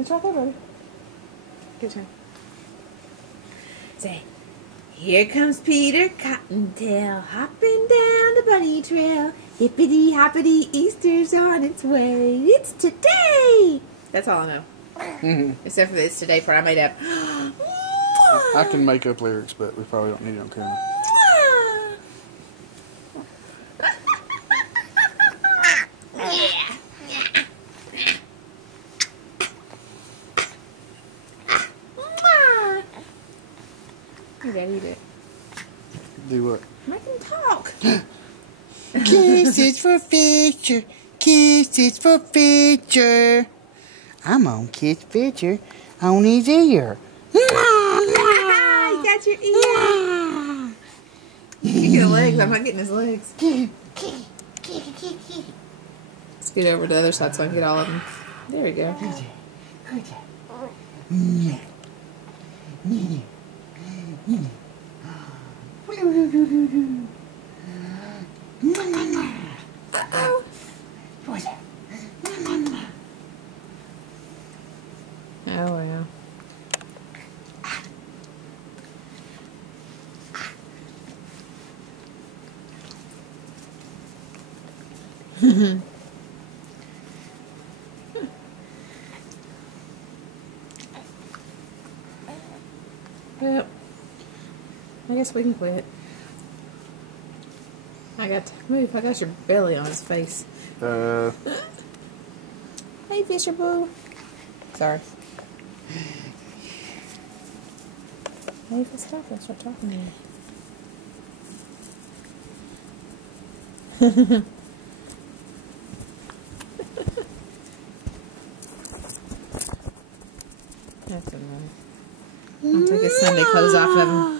It's right there, buddy. Good turn. Say, here comes Peter Cottontail, hopping down the bunny trail. Hippity hoppity, Easter's on its way. It's today. That's all I know. Except for the "it's today" part I made up. I can make up lyrics, but we probably don't need it on camera. You gotta eat it. Do what? Make him talk. Kisses for Fisher. Kisses for Fisher. I'm on Kiss Fisher on his ear. You got your ear. You get the legs. I'm not getting his legs. Let's get over to the other side so I can get all of them. There we go. Oh, yeah. Yep. I guess we can quit. I got your belly on his face. Hey, Fisher Boo. Sorry. Hey, if I stop talking to you. That's annoying. I'll take his Sunday clothes off of him.